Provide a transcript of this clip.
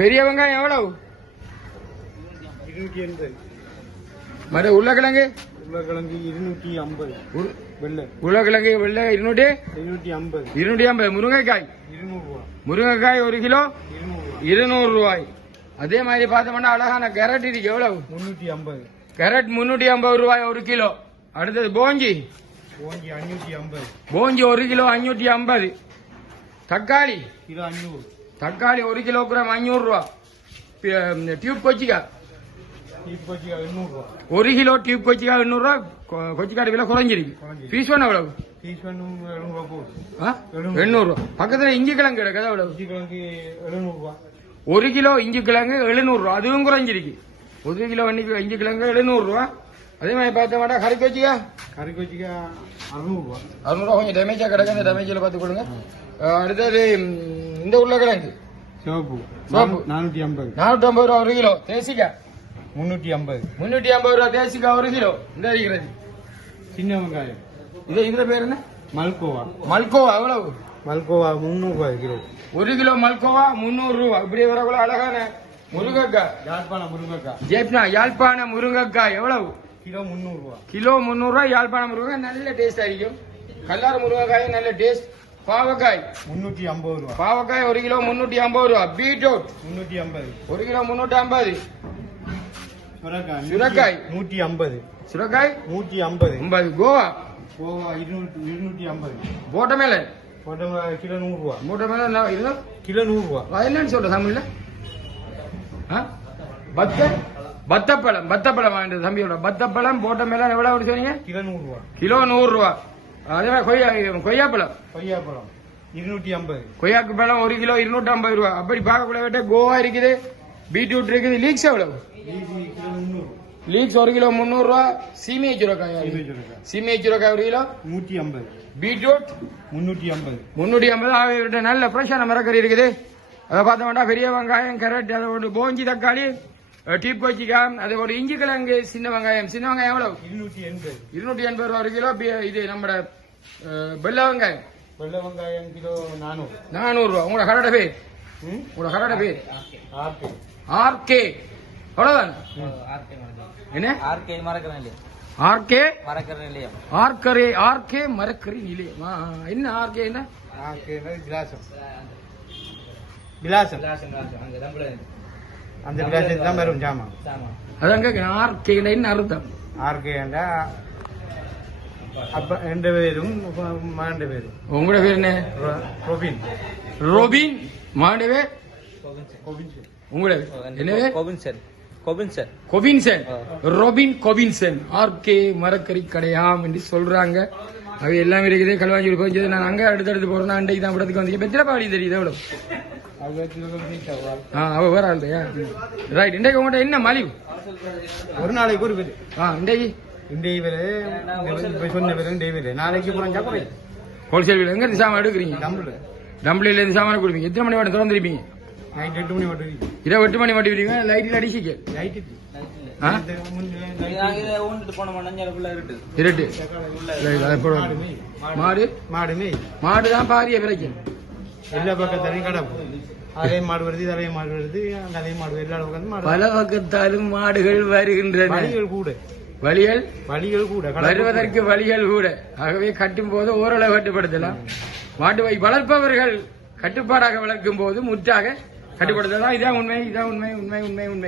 பெரிய வெங்காயம் எவ்வளவு? 280. மற்ற உருளைக்கிழங்கு? உருளைக்கிழங்கு 250. வெள்ளை உருளைக்கிழங்கு வெள்ளை 250. 250. முருங்கைக்காய்? 200 ரூபா. முருங்கைக்காய் 1 கிலோ 200 ரூபாய். அதே மாதிரி பார்த்தோம்னா அழகான கேரட் இருக்கு. எவ்வளவு? 350. கேரட் 350 ரூபாய் 1 கிலோ. அடுத்தது போஞ்சி? போஞ்சி 550. போஞ்சி 1 கிலோ 550. தக்காளி? கிலோ 500. தக்காளி 1 கிலோகிராம் 500 ரூபா. டியூப் கொச்சிக்காய்? டியூப் கொச்சிக்காய் 800 ரூபா. 1 கிலோ டியூப் கொச்சிக்காய் 800 ரூபா. கொச்சிக்காய் விலை குறைஞ்சிருக்கு. பீஸ் ஒன்று எவ்வளவு? பீஸ் ஒன்று 700 ரூபா போகுது. 800 ரூபா. பக்கத்துல இஞ்சி கிழங்கு கிடக்குது. எவ்வளவு? இஞ்சி கிழங்கு 700 ரூபா. 1 கிலோ இஞ்சி கிழங்கு 700 ரூபா. அதுவும் குறைஞ்சிருக்கு. 1 கிலோ இஞ்சி கிழங்கு 700 ரூபா. அதே மாதிரி பார்த்த மாட்டா கறி கொச்சிக்காய்? கறி கொச்சிக்காய் 600 ரூபா. 600 ரூபா. கொஞ்சம் டேமேஜா கிடக்கு. அந்த டேமேஜில் பார்த்து கொடுங்க. அடுத்தது இந்த உருளைக்கிழங்கு சிவப்பு 450. 450 ரூபா 1 கிலோ. தேசிக்காய் 350. 350 ரூபா. தேசிக்காய் 1 கிலோ. இந்த இருக்கிறது சின்ன வெங்காயம். இதுல பேர் என்ன? மல்கோவா. மல்கோவா எவ்வளவு? மல்கோவா 300 ரூபாய் கிலோ. 1 கிலோ மல்கோவா 300 ரூபா. இப்படியே வரக்குள்ள அழகான முருங்கைக்காய். யாழ்ப்பாண முருங்கைக்காய். ஜெப்னா யாழ்ப்பாண முருங்கைக்காய் எவ்வளவு? கிலோ 300 ரூபா. கிலோ 300 ரூபா. யாழ்ப்பாண முருங்கைக்காய் நல்ல டேஸ்ட் ஆയിരിக்கும். கல்லார முருங்கைக்காய் நல்ல டேஸ்ட். பாவக்காய் 350 ரூபா. பாவக்காய் 1 கிலோ 350 ரூபா. பீட்ரூட் 350. 1 கிலோ 350. சுரைக்காய் 150. சுரைக்காய் 150. கோவா கோவா 250. போட்டமேலன் கிலோ 100 ரூபா. போட்டமேலன் கிலோ 100 ரூபா. என்னன்னு சொல்ற தமிழ்ல? பத்தப்பழம். பத்தப்பழம் வாங்கிட்டு தம்பியோட பத்தப்பழம் போட்டமேலன் எவ்வளவு சொன்னீங்க? கிலோ 100 ரூபா. கிலோ 100 ரூபா. அதே மாதிரி கொய்யாப்பழம் 250. கொய்யாக்கு பழம் 1 கிலோ 250 ரூபா. அப்படி பார்க்கக்கூட கோவா இருக்குது, பீட்ரூட் இருக்குது. லீக்ஸ் எவ்வளவு? லீக்ஸ் 1 கிலோ 300 ரூபா. சீமை சுரைக்காய் 1 கிலோ 150. பீட்ரூட் 350. ஆகியோட நல்ல ஃப்ரெஷ்ஷான மரக்கறி இருக்குது. அதை பார்த்தோம்னா பெரிய வெங்காயம், கேரட், அதோட போஞ்சி தக்காளி, டீப் கொச்சிக்காய், அதோட இஞ்சி கிழங்கு, சின்ன வெங்காயம் எவ்வளவு? 280 ரூபா 1 கிலோ. இது நம்ம வெள்ளை வெங்காயம் கிலோ 400 ரூபா. உங்களோட கடையோட பேர்? ஆர்கே. அவ்வளவுதான். என்ன? ஆர்கே மரக்கறி நிலையம். என்ன ஆர்கே? என்ன விலாசம்? அந்த விலாசத்துக்கு தான் வரும் ஜாமான். அதாங்க ஆர்கே என்ன அர்த்தம்? ஆர்கே அப்ப எந்த பேரும் மாண்ட பேரும். உங்களோட பேர் என்ன? ரோபின். மாண்ட பேர் உங்களோட என்ன? கொபின்சன். ரோபின் கொபின்சன். ஆர்கே மரக்கறி கடையாம் என்று சொல்றாங்க. அவை எல்லாம் இருக்குது. கல்வாஞ்சி கொஞ்சம் நான் அங்க அடுத்தடுத்து போறேன். அண்டைக்கு தான் படத்துக்கு வந்து பெத்திர பாடி தெரியுது. எவ்வளவு? அவ வேற இல்லையா? ரைட். இன்றைக்கு உங்கள்கிட்ட என்ன மலிவு? ஒரு நாளைக்கு ஒரு பேரு. இன்றைக்கு சொன்ன பேரு நாளைக்கு ஹோல்சேல் வீடு. எங்க இருந்து சாமான் எடுக்கிறீங்க? டம்பிளில இருந்து சாமான கொடுப்பீங்க. எத்தனை மணி மட்டும் திறந்துருப்பீங்க? நைட் 8 மணி மட்டும். இரவு 8 மணி மட்டும் விடுவீங்க. லைட்டில் அடிச்சிக்க இருட்டு. மாடுதான் பாரிய விலைக்கு. எல்லா பக்கத்தாலையும் கடை. அதே மாடு வருது, அதே மாடு வருது, அதே மாடு எல்லா பக்கத்தும் பல பக்கத்தாலும் மாடுகள் வருகின்றன. வழிகள் கூட வருவதற்கு வழிகள் கூட. ஆகவே கட்டும் போது ஓரளவு கட்டுப்படுத்தலாம். மாட்டுவை வளர்ப்பவர்கள் கட்டுப்பாடாக வளர்க்கும் போது முற்றாக கட்டுப்படுத்தலாம். இதான் உண்மை.